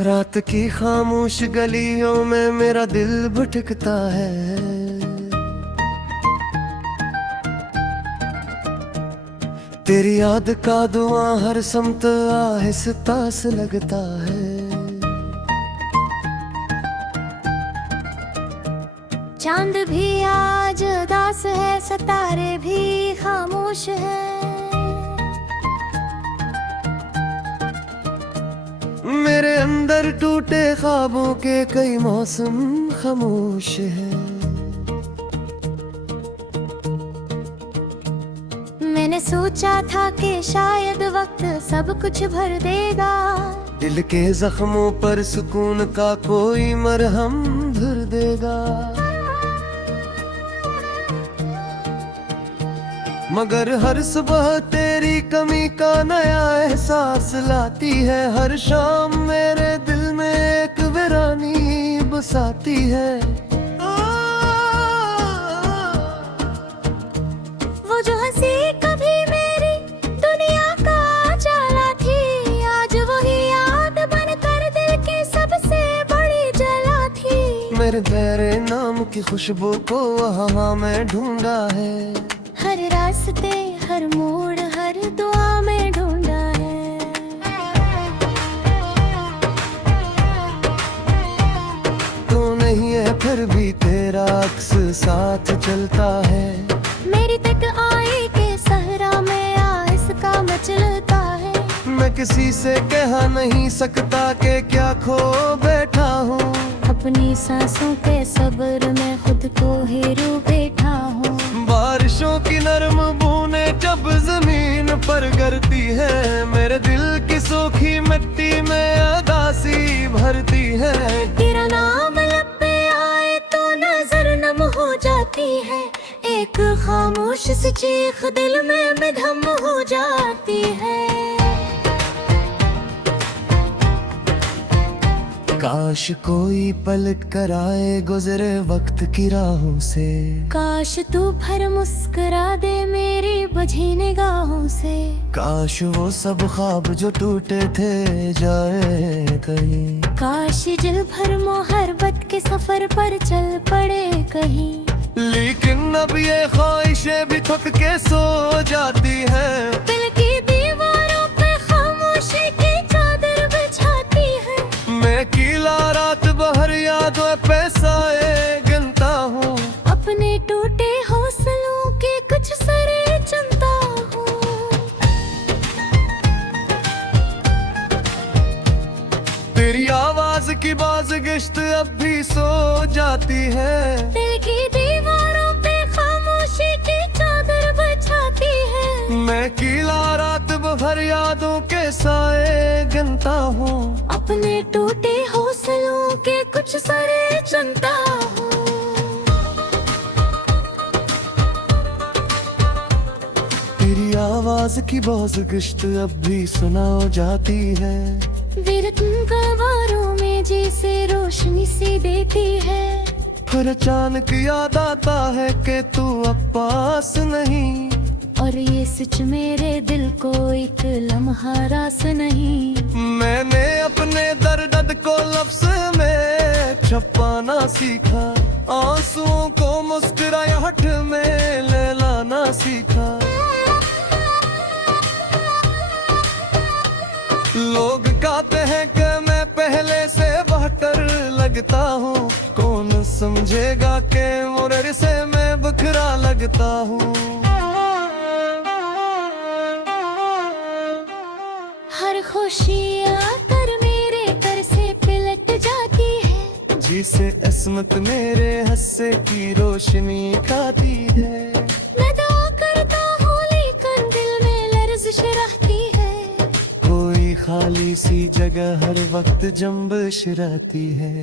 रात की खामोश गलियों में मेरा दिल भटकता है। तेरी याद का धुआं हर समत आहिस्ता से लगता है। चांद भी आज उदास है, सितारे भी खामोश है। मेरे अंदर टूटे ख्वाबों के कई मौसम खामोश है। मैंने सोचा था कि शायद वक्त सब कुछ भर देगा। दिल के जख्मों पर सुकून का कोई मरहम भर देगा। मगर हर सुबह तेरी कमी का नया एहसास लाती है। हर शाम मेरे दिल में एक वीरानी बसाती है। वो जो हंसी कभी मेरी दुनिया का जाला थी, आज वही याद बनकर दिल की सबसे बड़ी जला थी। मेरे तेरे नाम की खुशबू को वहाँ मैं ढूंढा है। हर रास्ते, हर मोड़, हर दुआ में ढूंढा है। तू नहीं है फिर भी तेरा अक्स साथ चलता है। मेरी तक आई के सहरा में इसका मचलता है। मैं किसी से कह नहीं सकता कि क्या खो बैठा हूँ। अपनी सांसों के सब्र में खुद को ही रू बैठा हूँ। बारिशों की नरम बूंदें जब जमीन पर गिरती है, मेरे दिल की सूखी मिट्टी में अदासी भरती है। तेरा नाम लब पे आए तो नजर नम हो जाती है। एक खामोश सी चीख दिल में बेदम हो जाती है। काश कोई पलट कर आए गुजरे वक्त की राहों से। काश तू भर मुस्कुरा दे मेरी बुझी निगाहों से। काश वो सब ख्वाब जो टूटे थे जाए कहीं। काश दिल भर मोहब्बत के सफर पर चल पड़े कहीं। लेकिन अब ये ख्वाहिशें भी थक के सो जाती है। दिल की दीवारों पे खामोशी की चादर बिछाती है। मैं कीला रात भर यादों पे साए गिनता हूँ। अपने टूटे हौसलों के कुछ सरे चुनता हूँ। तेरी आवाज की बाज़गिश्त अब भी सो जाती है। दिल की दीवारों पे खामोशी की चादर बिछाती है। मैं कीला रात भर यादों के साए गिनता हूँ। अपने टूटे हौसलों के कुछ सरे चुनता हूँ। तेरी आवाज की बाज़गिश्त अब भी सुना जाती है। वीरतन कवारों में जैसे रोशनी सी देती है। फिर अचानक याद आता है कि तू अब पास नहीं। और ये सच मेरे दिल को एक लम्हा रास नहीं। मैंने अपने दर्द को लफ्ज़ में छुपाना सीखा। आंसुओं को मुस्कुराहट में ले लाना सीखा। लोग कहते हैं कि मैं पहले से बेहतर लगता हूँ। कौन समझेगा कि मुरर से मैं बखरा लगता हूँ। हर खुशी आकर मेरे घर से पिलट जाती है। जिसे अस्मत मेरे हस्से की रोशनी खाती है। मैं दुआ करता हूँ लेकिन दिल में लर्जिश रहती है। कोई खाली सी जगह हर वक्त जंबश रहती है।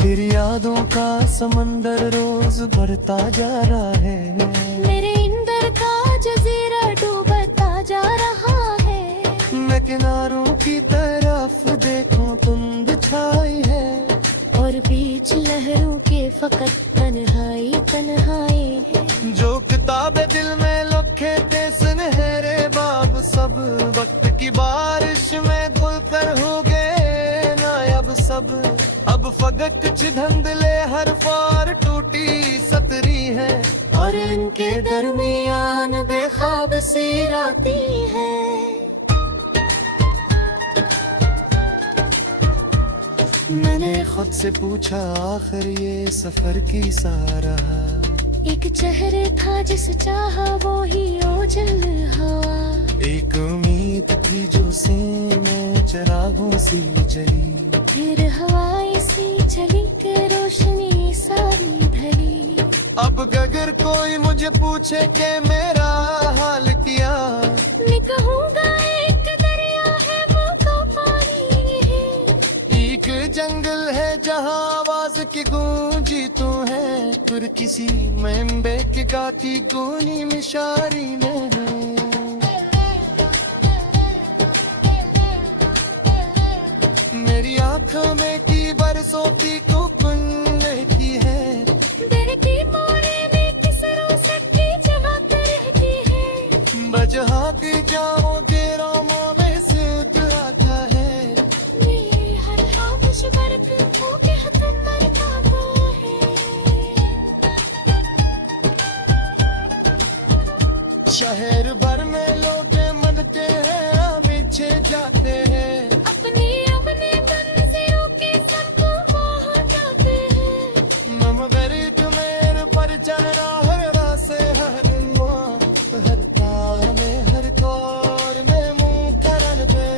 तेरी यादों का समंदर रोज बढ़ता जा रहा है। मेरे अंदर का जजीरा डूबता जा रहा है। मैं किनारों की तरफ देखूं धुंध छाई है। और बीच लहरों के फकत तन्हाई तन्हाई है। जो किताबें दिल में लिखे थे सुनहरे बाब सब सब अब फगक धंधले हर फार टूटी सतरी है और इनके दरमियान बेखाब सी राती है। मैंने खुद से पूछा आखिर ये सफर किसा रहा। एक चेहरे था जिस चाहा वो ही ओझल हवा। एक उम्मीद थी जो सीने चरागों सी जली। फिर हवाएं सी चली के रोशनी सारी ढली। अब अगर कोई मुझे पूछे कि मेरा हाल किया, मैं कहूँगा एक दरिया है वो का पानी है। एक जंगल है जहाँ आवाज की गूंजी तू है। फिर किसी मेंबे की गाती गोली मिशारी में है। मेरी आंखों में की बरसों की कुकुन की है। दिल की मोड़े में किस रोज की जगह पे रहती है। बजहा की जाओ तेरा मावे से आता है। ये हर आवाज बरक हो के खत्म मर जाता है। शहर भर में लोग मनते हैं पीछे जाते हैं। अपनी अपनी मंजिलों के सबको वहाँ जाते हैं। मगर मेरे पर चढ़ा हर रासे हर माँ हर तार में हर कौर में मुंह करन पे।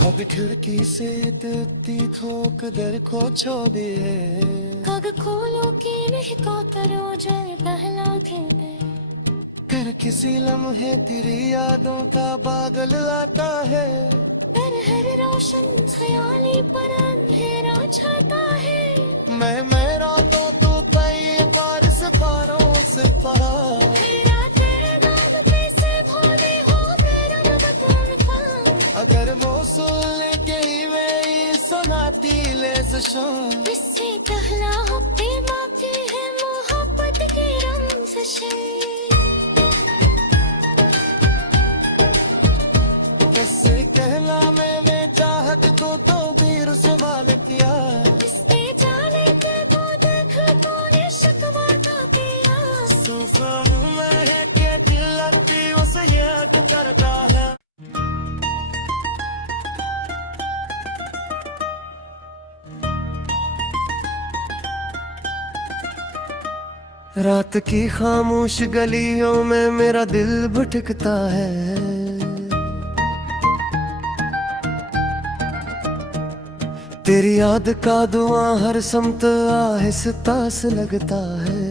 कभी खिड़की से दिखती ठोक दर को छोड़े कग खोलो के नहीं को करो जाए पहला खेले। कर किसी लम्हे तेरी यादों का बादल आता है। पर हर रोशन ख्याली पर अंधेरा छाता है। मैं रातों तो कई बार सितारों से पढ़ा। मेरा तेरे नाम पे से भोले हो मेरा नमक का। अगर वो सुन ले के ही वे सुनाती ले शान। इससे कहना होते बाकी है मोहब्बत के रंग से। इससे कहना मैंने चाहत को तो भी रुसवा किया। इससे जाने के बाद देखो ये शिकवा का किया। सूफा मैं है के दिल लगती उसे याद करता है। रात की खामोश गलियों में मेरा दिल भटकता है। तेरी याद का दुआ हर समत आहिस्ता से लगता है।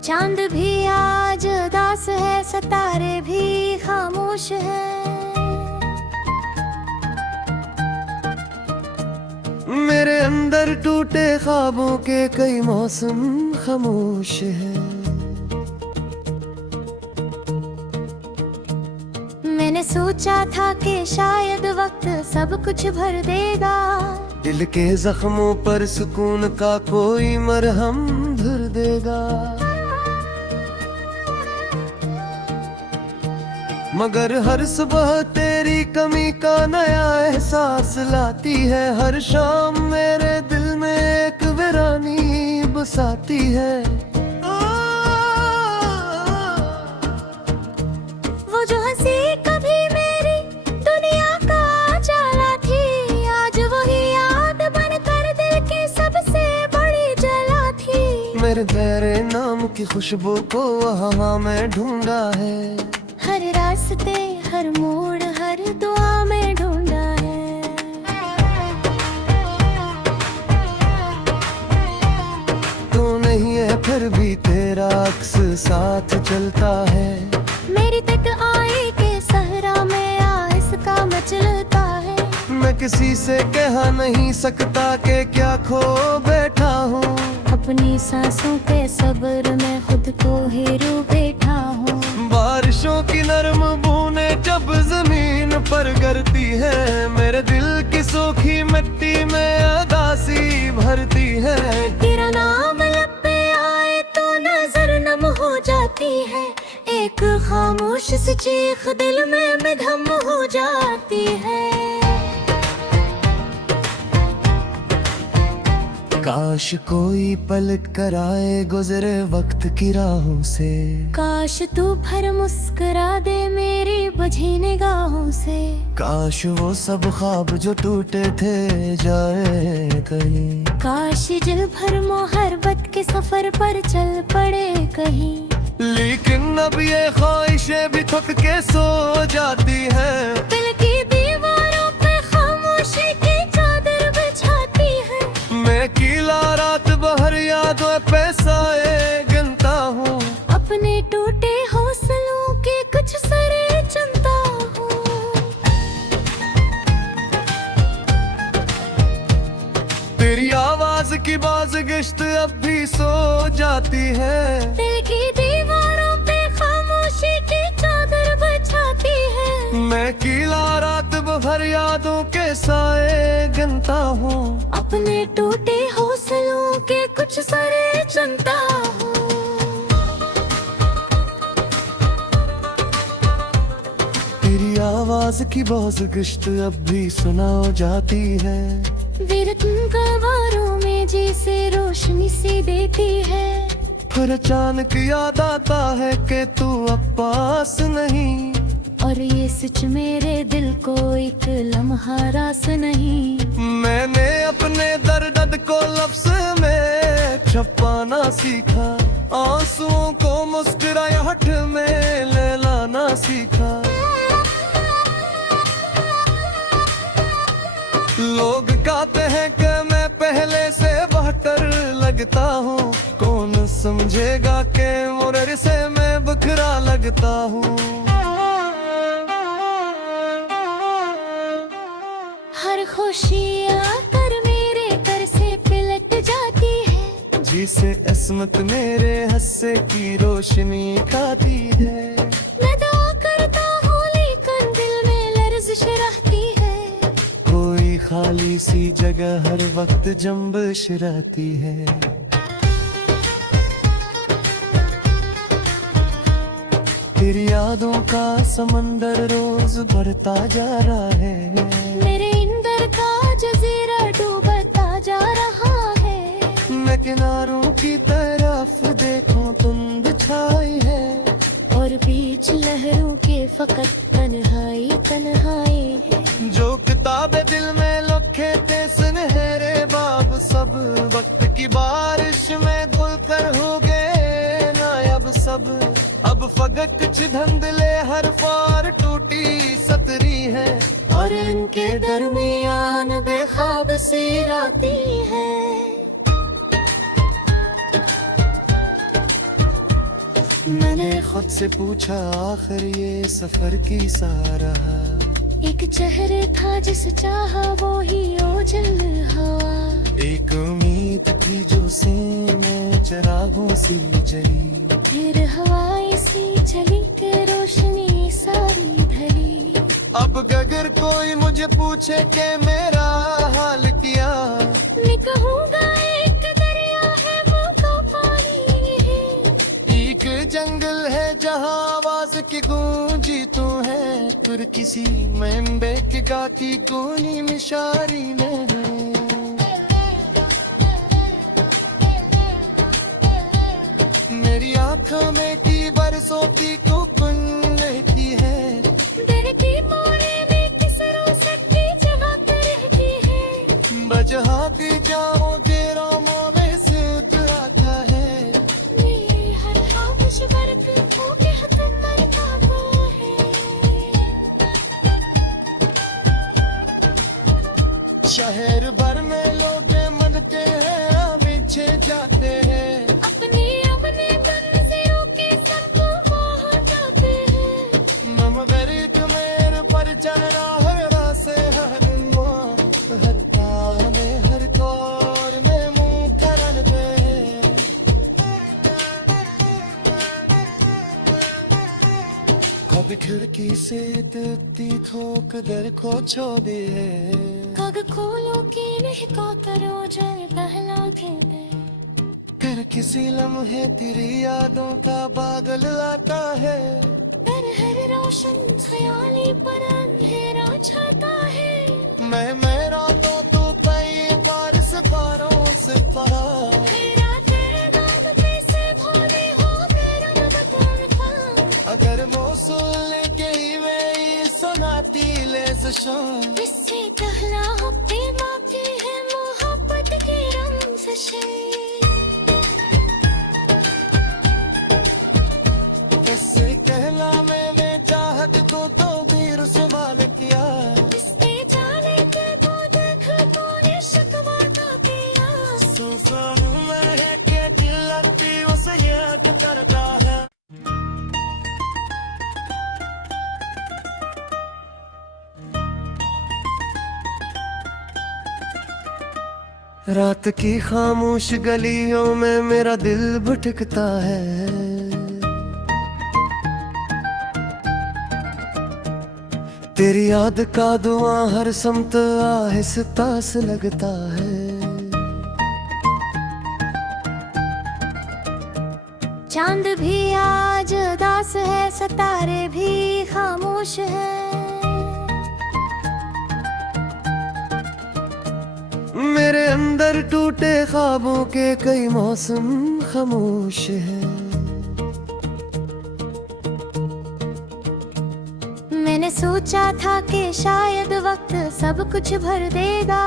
चांद भी आज उदास है सितारे भी खामोश है। मेरे अंदर टूटे ख्वाबों के कई मौसम खामोश है। मैंने सोचा था कि शायद वक्त सब कुछ भर देगा। दिल के जख्मों पर सुकून का कोई मरहम धर देगा। मगर हर सुबह तेरी कमी का नया एहसास लाती है। हर शाम मेरे दिल में एक वीरानी बसाती है। वो जो हंसी कभी मेरी दुनिया का जाला थी, आज वही याद बनकर दिल की सबसे बड़ी जला थी। मेरे तेरे नाम की खुशबू को हवा में ढूंढा है। हर रास्ते हर मोड़ हर दुआ में ढूंढा है। तू नहीं है फिर भी तेरा अक्स साथ चलता है। मेरी तक आई के सहरा में आहिस्ता मचलता है। मैं किसी से कह नहीं सकता कि क्या खो बैठा हूँ। अपनी सांसों के सब्र में खुद को ही रू बैठा हूँ। बारिशों की नरम बूंदें जब जमीन पर गिरती है, मेरे दिल की सूखी मिट्टी में उदासी भरती है। तेरा नाम लब पे आए तो नजर नम हो जाए। जाती है, एक खामोश सी चीख दिल में बेदम हो जाती है। काश कोई पलट कर आए गुजरे वक्त की राहों से, काश तू भर मुस्कुरा दे मेरी बुझी निगाहों से। काश वो सब ख्वाब जो टूटे थे जाए कहीं, काश दिल भर मोहब्बत के सफर पर चल पड़े कहीं। लेकिन अब ये ख्वाहिशें भी थक के सो जाती हैं। दिल की दीवारों पे खामोशी की चादर बिछाती है। मैं कीला रात भर यादों पे साए गिनता हूँ, अपने टूटे हौसलों के कुछ सरे चुनता हूँ। तेरी आवाज की बाज़गिश्त अब भी सो जाती है। दिल की दीवारों पे खामोशी की चादर बिछाती है। मैं कीला रात भर यादों के साए गिनता हूँ, अपने टूटे हौसलों के कुछ सरे चुनता हूँ। तेरी आवाज की बाज़गिश्त अब भी सुना जाती है। विरत कवारों में जैसे रोशनी सी देती है। फिर अचानक याद आता है कि तू अब पास नहीं, और ये सच मेरे दिल को एक लम्हा रास नहीं। मैंने अपने दर्द को लफ्ज़ में छुपाना सीखा, आंसुओं को मुस्कुराहट में ले लाना सीखा। लोग कहते हैं कि मैं पहले से बेहतर लगता हूँ, कौन समझेगा कि मुरर से मैं बखरा लगता हूँ। हर खुशी आकर मेरे घर से पिलट जाती है। जिसे अस्मत मेरे हस्से की रोशनी खाती है। मैं दुआ करता हूँ लेकिन दिल में लर्जिश रहती है। कोई खाली सी जगह हर वक्त जंबश रहती है। तेरी यादों का समंदर रोज बढ़ता जा रहा है। मेरे अंदर का जजीरा डूबता जा रहा है। मैं किनारों की तरफ देखूं धुंध छाई है, और बीच लहरों के फकत तन्हाई तन्हाई है। जो किताबें दिल में लिखे थे सुनहरे बाब सब वक्त की बारिश में धुल कर हो गए नायाब सब। अब फकत कुछ धंधले हर पार टूटी सतरी है, और इनके दरमियान बेख्वाब सी राती है। मैंने खुद से पूछा आखिर ये सफर कैसा रहा। एक चेहरे था जिस चाहा वो ही ओझल हवा। एक उम्मीद थी जो सीने चरागों सी जली। फिर हवाएं सी चली के रोशनी सारी ढली। अब अगर कोई मुझे पूछे कि मेरा हाल किया, मैं कहूँगा एक दरिया है वो का पानी है। एक जंगल है जहाँ आवाज की गूंजी तू है। फिर किसी मेंढे की गाती गूंजी मिशारी में है। मेरी आंखों में की बरसों की कुपन रहती है। दिल की मोड़े में किस रोशनी जगह पे रहती है। बजहाती जाओ तेरा मोवे से आता है। मेरे हर ख्वाहिश वर्क हो के खत्म मरता है। शहर भर में लोग मनते हैं पीछे जाते हैं। अपने अपने मंजिलों के सबको मोह जाते हैं। मगर एक मेरे पर चढ़ना हर रासे हर हर तार में हर कौर में मुंह करते हैं। कभी खिड़की से दिखती थोक दर को छोड़े है। कग खोलो के नहीं का करो जल पहला खेले। फिर किसी लम्हे तेरी यादों का बादल आता है। पर हर रोशन ख्याली पर अंधेरा छाता है। मैं रातों तो पे पार सितारों से परा। मेरा तेरे दाग पे से भोले हो मेरा बदन का। अगर वो सुनने के ही मैं सुनाती ले शाम। इससे पहला हफ्ते बाकी है मोहब्बत के रंग से। इससे कहना मैंने चाहत को तो भी रुसवाल किया। इससे जाने के वो देख तूने शिकवा का पिया। सूफा हूँ मैं के दिल लगती उसे याद करता है। रात की खामोश गलियों में मेरा दिल भटकता है। तेरी याद का धुआं हर समत आहिस्ता से लगता है। चांद भी आज उदास है, सितारे भी खामोश है। मेरे अंदर टूटे ख्वाबों के कई मौसम खामोश है। मैंने सोचा था कि शायद वक्त सब कुछ भर देगा।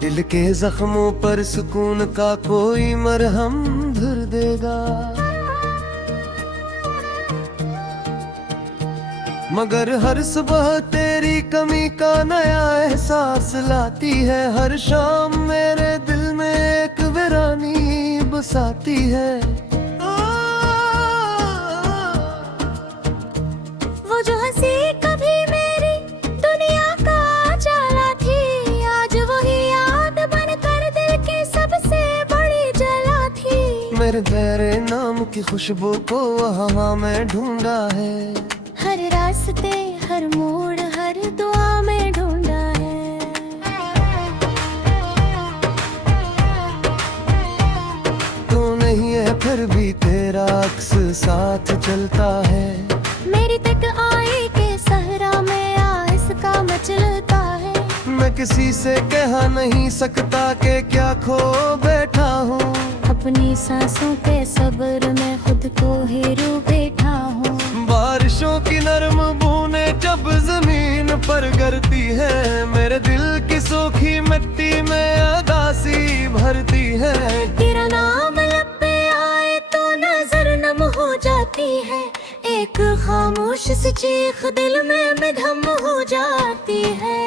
दिल के जख्मों पर सुकून का कोई मरहम धर देगा। मगर हर सुबह तेरी कमी का नया एहसास लाती है। हर शाम मेरे दिल में एक वीरानी बसाती है। वो जो हंसी कभी मेरी दुनिया का जाला थी, आज वही याद बनकर दिल की सबसे बड़ी जला थी। मेरे तेरे नाम की खुशबू को वहाँ मैं ढूंढा है। हर रास्ते हर मोड़ हर दुआ में ढूंढा है। तू नहीं है फिर भी तेरा अक्स साथ चलता है। मेरी तक आई के सहरा में इसका मचलता है। मैं किसी से कह नहीं सकता कि क्या खो बैठा हूँ। अपनी सांसों के सब्र में खुद को ही रू बैठा हूँ। बारिशों की नरम बूंदें जब जमीन पर गिरती है, मेरे दिल की सूखी मिट्टी में उदासी भरती है। तेरा नाम लब पे आए तो नजर नम हो जाती है। एक खामोश सी चीख दिल में बेदम हो जाती है।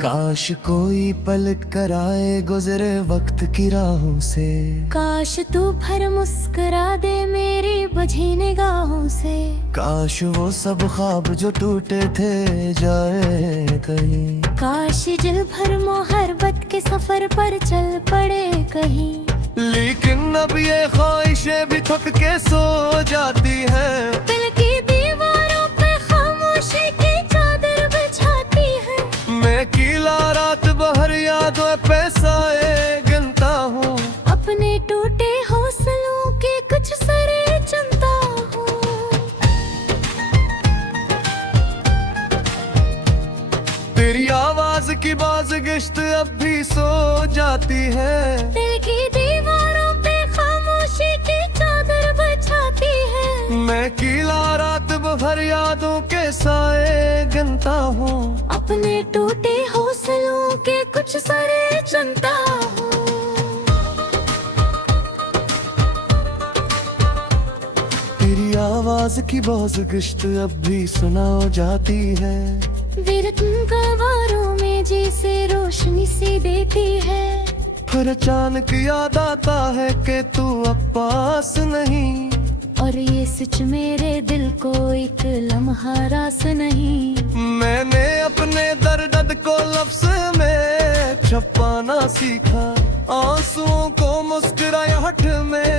काश कोई पलट कर आए गुजरे वक्त की राहों से। काश तू भर मुस्कुरा दे मेरी बुझी निगाहों से। काश वो सब ख्वाब जो टूटे थे जाए कहीं। काश दिल भर मोहब्बत के सफर पर चल पड़े कहीं। लेकिन अब ये ख्वाहिशें भी थक के सो जाती हैं। दिल की दीवारों पे खामोशी की चादर बिछाती है। मैं अकेला रात भर यादों पे साए गिनता हूँ। अपने टूटे हौसलों के कुछ सरे चुनता हूँ। तेरी आवाज की बाज़गिश्त अब भी सो जाती है। दिल की दीवारों पे खामोशी की चादर बिछाती है। मैं अकेला रात भर यादों के साए गिनता हूँ। अपने टूटे हौसलों के कुछ सरे चुनता हूँ। तेरी आवाज की बाज़गिश्त अब भी सुना जाती है। वीरत कवारों में जैसे रोशनी सी देती है। फिर अचानक याद आता है कि तू अब पास नहीं। और ये सच मेरे दिल को एक लम्हा रास नहीं। मैंने अपने दर्द को लफ्ज़ में छुपाना सीखा। आंसुओं को मुस्कुराहट में